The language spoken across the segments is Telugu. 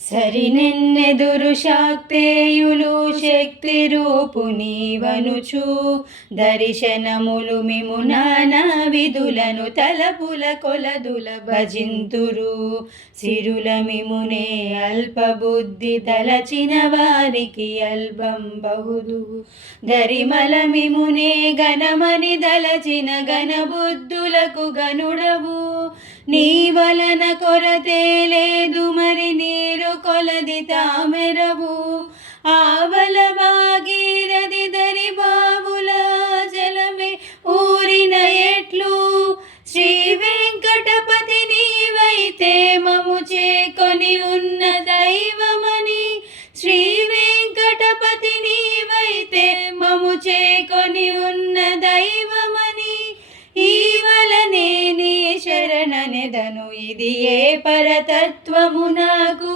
సరినెన్నెదురు శాక్తేయులు శక్తి రూపు నీవనుచు దర్శనములు మిము నానా విధులను తలపుల కొలదుల భజింతురు. సిరుల మిమునే అల్పబుద్ధి తలచిన వారికి అల్పం బహుదు. గరిమల మిమునే గణమని దలచిన గణబుద్ధులకు గనుడవు. నీ వలన కొరతే లేదు మరి నీరు కొలది తామెరవు. ఆవల భాగీరథి దరి బావుల జలమే ఊరిన ఎట్లు. శ్రీ వెంకటపతి నీవైతే మము చేకొని ఉన్న దైవమని. శ్రీ వెంకటపతి నీవైతే మము చేకొని ఉన్న దైవమని. ఈవలనే నీ శరణనెదను. ఇది ఏ పరతత్వము నాకు,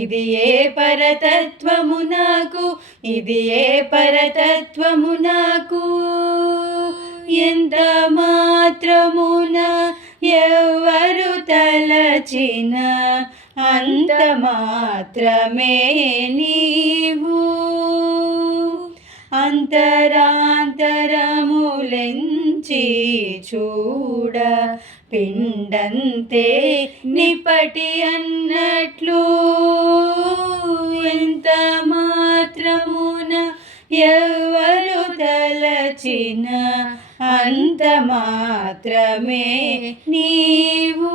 ఇది ఏ పరతత్వము నాకు, ఇది ఏ పరతత్వము నాకు. ఎంత మాత్రమున ఎవ్వరు తలచిన అంత మాత్రమే నీవు. అంతరాంతరములెంచి చూడ పిండంతే నిపటి అన్నట్లు. ఎంత మాత్రమున ఎవ్వరు తలచిన అంత మాత్రమే నీవు.